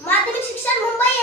माध्यमिक शिक्षण मुंबई